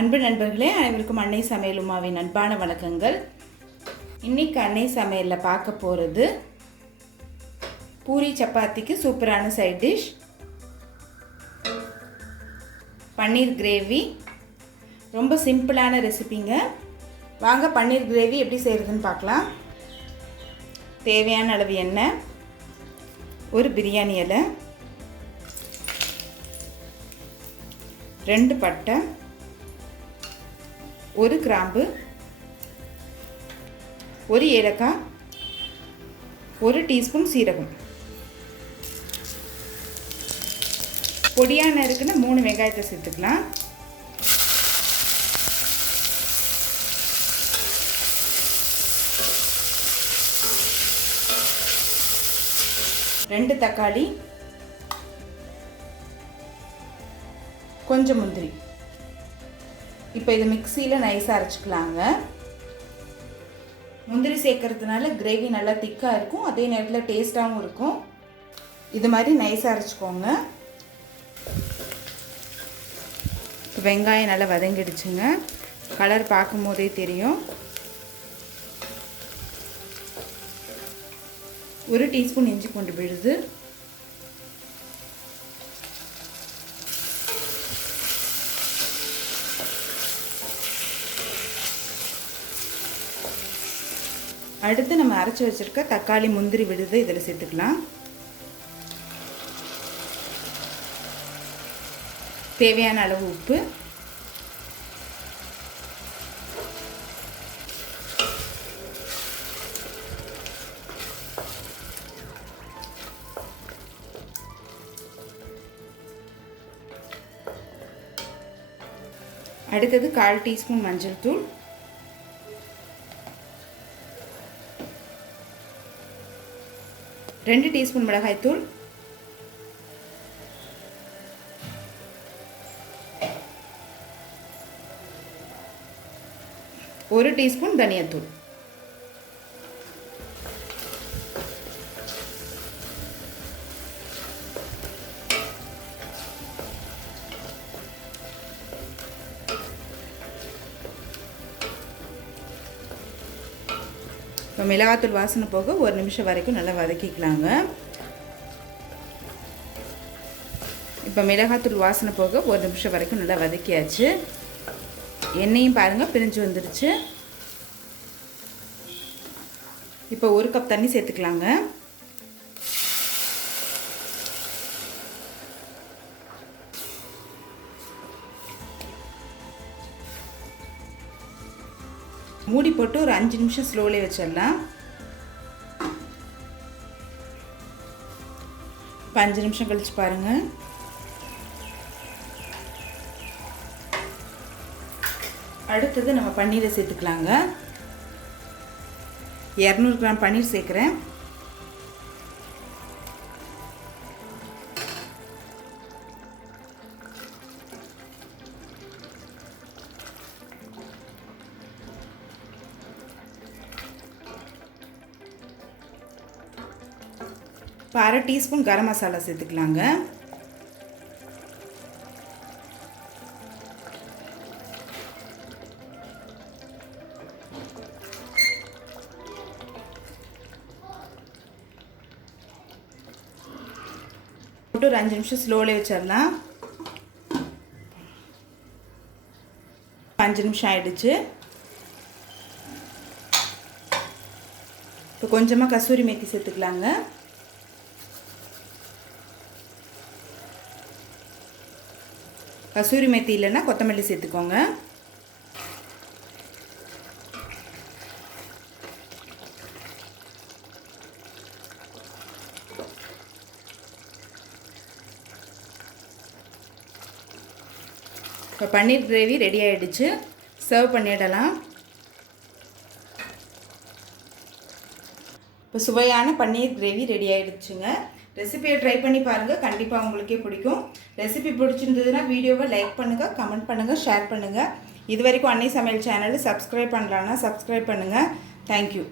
அன்பு நண்பர்களே, அனைவருக்கும் அன்னை சமையல் உமாவின் அன்பான வணக்கங்கள். இன்னைக்கு அன்னை சமையலில் பார்க்க போகிறது பூரி சப்பாத்திக்கு சூப்பரான சைட் டிஷ் பன்னீர் கிரேவி. ரொம்ப சிம்பிளான ரெசிபிங்க. வாங்க பன்னீர் கிரேவி எப்படி செய்கிறதுன்னு பார்க்கலாம். தேவையான அளவு எண்ணெய், ஒரு பிரியாணி இலை, 2 பட்டை, 1 கிராம்பு, 1 ஏலக்காய், 1 டீஸ்பூன் சீரகம், பொடியான இருக்குன்னு 3 வெங்காயத்தை சேர்த்துக்கலாம். ரெண்டு தக்காளி, கொஞ்சம் முந்திரி. இப்போ இது மிக்சியில் நைஸாக அரைச்சிக்கலாங்க. முந்திரி சேர்க்கறதுனால கிரேவி நல்லா திக்காக இருக்கும், அதே நேரத்தில் டேஸ்ட்டாகவும் இருக்கும். இது மாதிரி நைஸாக அரைச்சிக்கோங்க. வெங்காயம் நல்லா வதங்கிடுச்சுங்க. கலர் பார்க்கும் போதே தெரியும். 1 டீஸ்பூன் இஞ்சி பூண்டு விழுது, அடுத்து நம்ம அரைச்சி வச்சிருக்க தக்காளி முந்திரி விழுது இதில் சேர்த்துக்கலாம். தேவையான அளவு உப்பு, அடுத்தது 1/4 டீஸ்பூன் மஞ்சள் தூள், ரெண்டு டீஸ்பூன் மிளகாய் தூள், ஒரு டீஸ்பூன் தனியாத்தூள். இப்போ மிளகாத்தூள் வாசனை போக 1 நிமிஷம் வரைக்கும் நல்லா வதக்கிக்கலாங்க. இப்போ மிளகாத்தூள் வாசனை போக 1 நிமிஷம் வரைக்கும் நல்லா வதக்கியாச்சு. எண்ணெயும் பாருங்கள் பிரிஞ்சு வந்துடுச்சு. இப்போ 1 கப் தண்ணி சேர்த்துக்கலாங்க. மூடி போட்டு ஒரு 5 நிமிஷம் ஸ்லோலே வச்சிடலாம். இப்போ 5 நிமிஷம் கழிச்சு பாருங்கள். அடுத்தது நம்ம பன்னீரை சேர்த்துக்கலாங்க. 200 கிராம் பன்னீர் சேர்க்குறேன். இப்போ 1/2 டீஸ்பூன் கரம் மசாலா சேர்த்துக்கலாங்க. போட்டு ஒரு 5 நிமிஷம் ஸ்லோலே வச்சிடலாம். 5 நிமிஷம் ஆயிடுச்சு. இப்போ கொஞ்சமாக கசூரி மேத்தி சேர்த்துக்கலாங்க. கசூரி மேத்தி இல்லைன்னா கொத்தமல்லி சேர்த்துக்கோங்க. இப்போ பன்னீர் கிரேவி ரெடி ஆகிடுச்சு. சர்வ் பண்ணிடலாம். இப்போ சுவையான பன்னீர் கிரேவி ரெடி ஆகிடுச்சுங்க. ரெசிபியை ட்ரை பண்ணி பாருங்கள், கண்டிப்பாக உங்களுக்கே பிடிக்கும். ரெசிபி பிடிச்சிருந்ததுன்னா வீடியோவை லைக் பண்ணுங்கள், கமெண்ட் பண்ணுங்கள், ஷேர் பண்ணுங்கள். இது வரைக்கும் அன்னை சமையல் சேனலை சப்ஸ்கிரைப் பண்ணலான்னா சப்ஸ்கிரைப் பண்ணுங்கள். தேங்க்யூ.